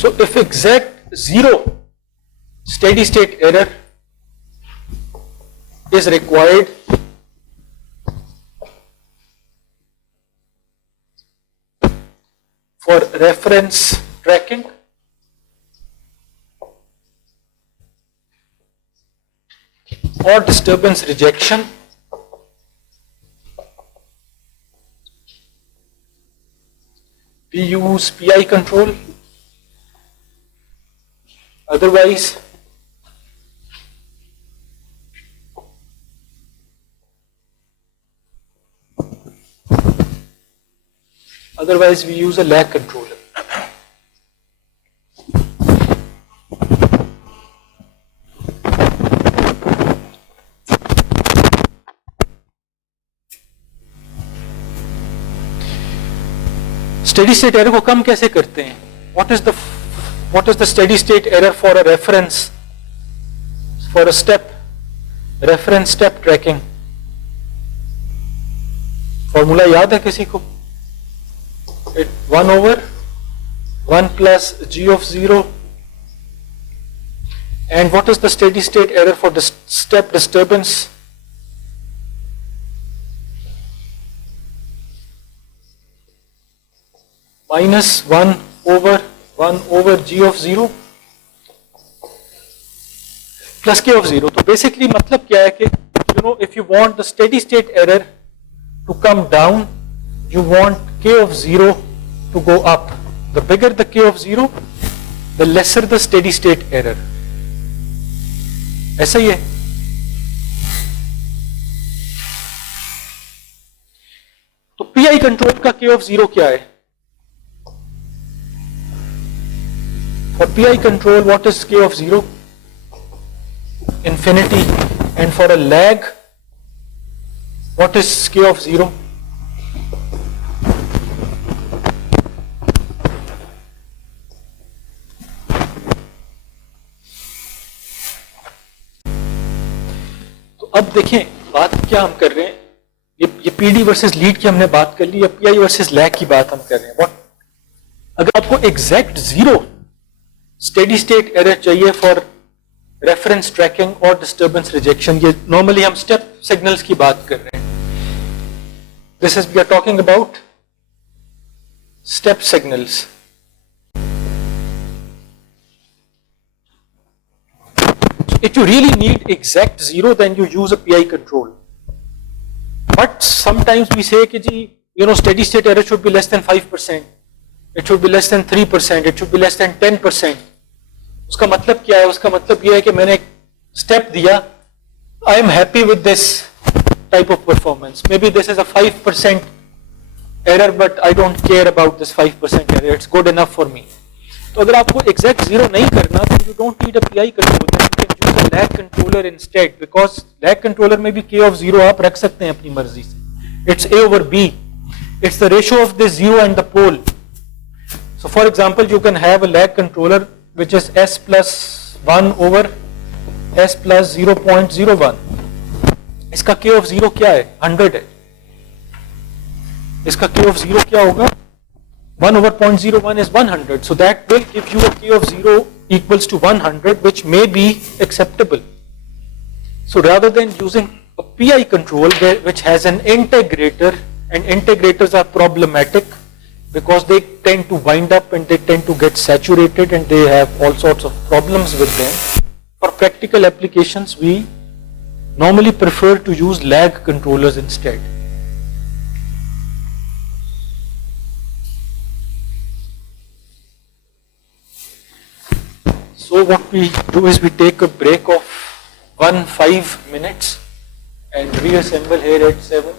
So if exact zero steady state error is required for reference tracking, or disturbance rejection, we use PI control. Otherwise, we use a lag controller. Steady state error को कम कैसे करते हैं? What is the steady state error for a reference, for a reference step tracking? Formula याद है किसी को? 1 over 1 plus g of 0. And what is the steady state error for the step disturbance? Minus 1 over g of 0 plus k of 0. तो basically मतलब क्या है कि if you want the steady state error to come down, you want k of 0 to go up. The bigger the k of 0, the lesser the steady state error. ऐसा ही है. तो PI control का k of 0 क्या है? For PI control, what is k of 0? Infinity. And for a lag, what is k of 0? तो अब देखें बात क्या हम कर रहे हैं. ये PD वर्सेस लीड की हमने बात कर ली, या PI वर्सेस लैग की बात हम कर रहे हैं. अगर आपको एग्जैक्ट 0 स्टेडी स्टेट एरर चाहिए फॉर रेफरेंस ट्रैकिंग और डिस्टर्बेंस रिजेक्शन, ये नॉर्मली हम स्टेप सिग्नल्स की बात कर रहे हैं. This is we are talking about step signals. If you really need exact 0, then you use a PI control. But sometimes we say कि जी, steady state error should be less than 5%. It should be less than 3%. It should be less than 10%. उसका मतलब क्या है? उसका मतलब यह है कि मैंने एक स्टेप दिया. I am happy with this type of performance. Maybe this is a 5% error, but I don't care about this 5% error. It's good enough for me. तो अगर आपको exact 0 नहीं करना, तो you don't need a PI controller. You can use a lag controller instead, because lag controller में भी k of 0 आप रख सकते हैं अपनी मर्जी से. It's a over b. It's the ratio of the 0 and the pole. So for example, you can have a lag controller which is s plus 1 over s plus 0.01. इसका k of 0 क्या है? 100 है. इसका k of 0 क्या होगा? 1 over 0.01 is 100. So that will give you a k of 0 equals to 100, which may be acceptable. So rather than using a PI control which has an integrator, and integrators are problematic because they tend to wind up and they tend to get saturated and they have all sorts of problems with them. For practical applications, we normally prefer to use lag controllers instead. So what we do is we take a break of 5 minutes and reassemble here at 7.